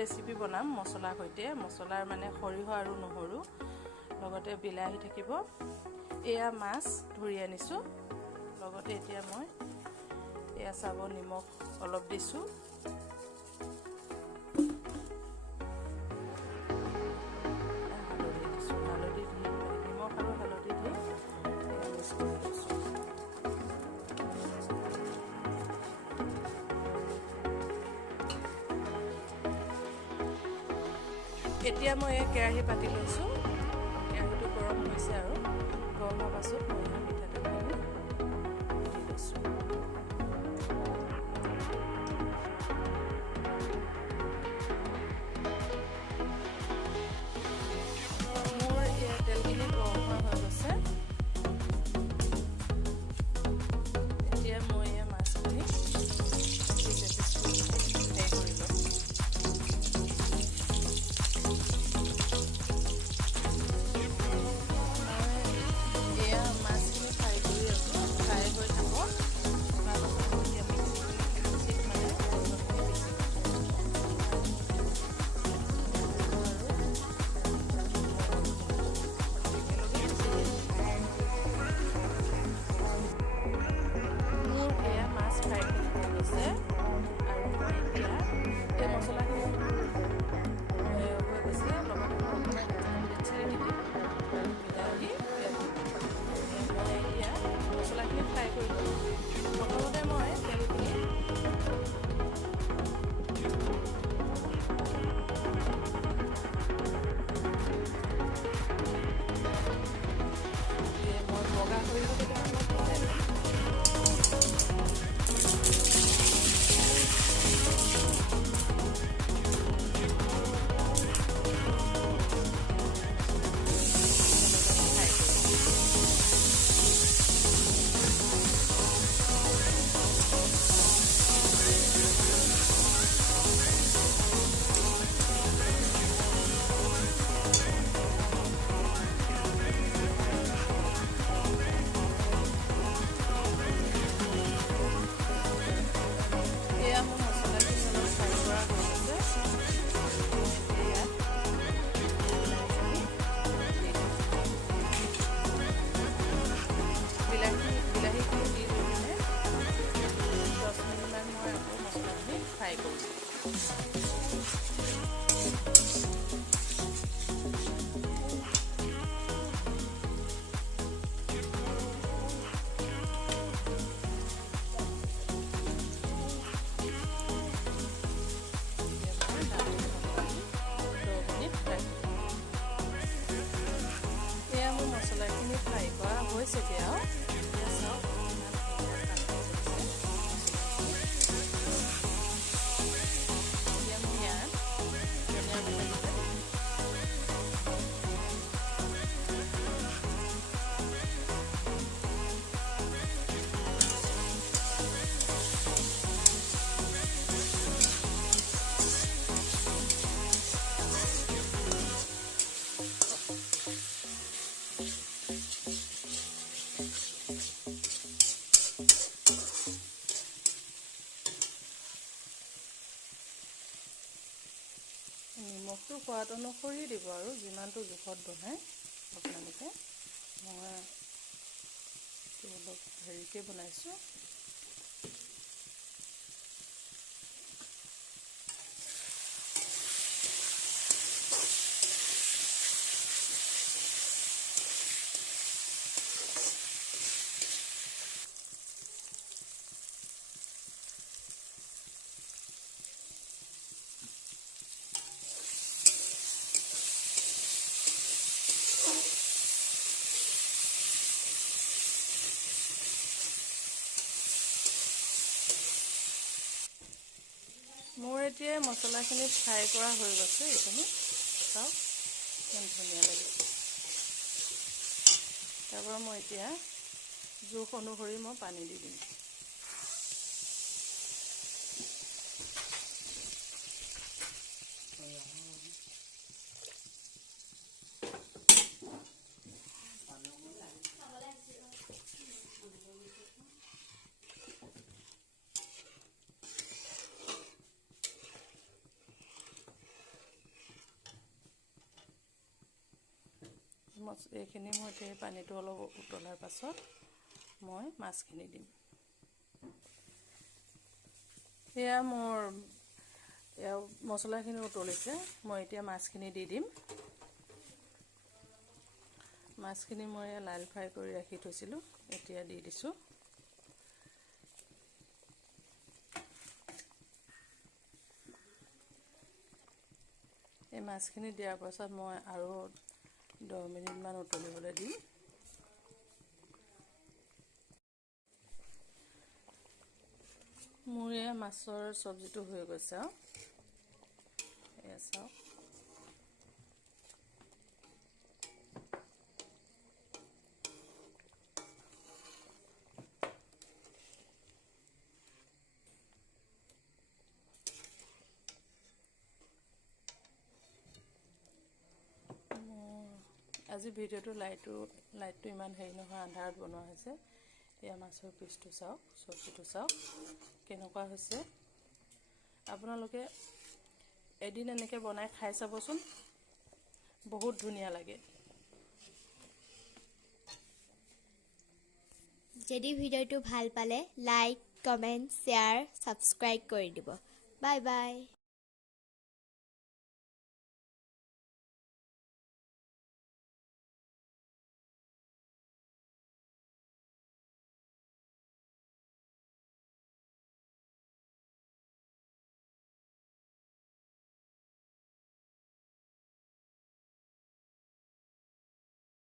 Recipe বনাম মছলাৰ সৈতে। মছলাৰ মানে সৰিয়হ আৰু নহৰু লগতে বিলাহী থাকিব। এয়া মাছ ধৰি আনিছোঁ। লগতে এতিয়া মই এয়া চাব নিমখ অলপ দিছোঁ। হালধি দি নিমখ আৰু হালধি দি মিক্স কৰি দিছোঁ। এতিয়া মই এই কেৰাহী পাতি লৈছোঁ। কেৰাহীটো গৰম হৈছে আৰু গৰম হোৱাৰ পাছত মই মিঠাতেলখিনি দি লৈছোঁ। মোৰ এই তেলখিনি গৰম হৈ গৈছে। এতিয়া মই এই মাছখিনি ফ্ৰাই কৰি ল'ম। মছলাখিনি ফ্ৰাই কৰা হৈছে এতিয়া চাওক। নিমখটো সোৱাদ অনুসৰি দিব আৰু যিমানটো জোখত বনায় আপোনালোকে। মই অলপ হেৰিকৈ বনাইছোঁ। মোৰ এতিয়া মছলাখিনি ফ্ৰাই কৰা হৈ গৈছে। এইখিনি চাওক ইমান ধুনীয়া লাগিছে। তাৰপৰা মই এতিয়া জোখ অনুসৰি মই পানী দি দিম। এইখিনি মই এতিয়া পানীটো অলপ উতলাৰ পাছত মই মাছখিনি দিম। এয়া মোৰ মছলাখিনি উতলিছে, মই এতিয়া মাছখিনি দি দিম। মাছখিনি মই লাল ফ্ৰাই কৰি ৰাখি থৈছিলোঁ, এতিয়া দি দিছোঁ। এই মাছখিনি দিয়াৰ পাছত মই আৰু 10 মিনিটমান উতলিবলৈ দিম। মোৰ এয়া মাছৰ চব্জিটো হৈ গৈছে আৰু এয়া চাওক। আজি ভিডিঅ'টো লাইটটো ইমান হেৰি নহয়, আন্ধাৰত বনোৱা হৈছে। এয়া মাছৰ পিচটো চাওক, চব্জিটো চাওক কেনেকুৱা হৈছে। আপোনালোকে এদিন এনেকৈ বনাই খাই চাবচোন, বহুত ধুনীয়া লাগে। যদি ভিডিঅ'টো ভাল পালে লাইক, কমেণ্ট, শ্বেয়াৰ, ছাবস্ক্ৰাইব কৰি দিব। Bye bye.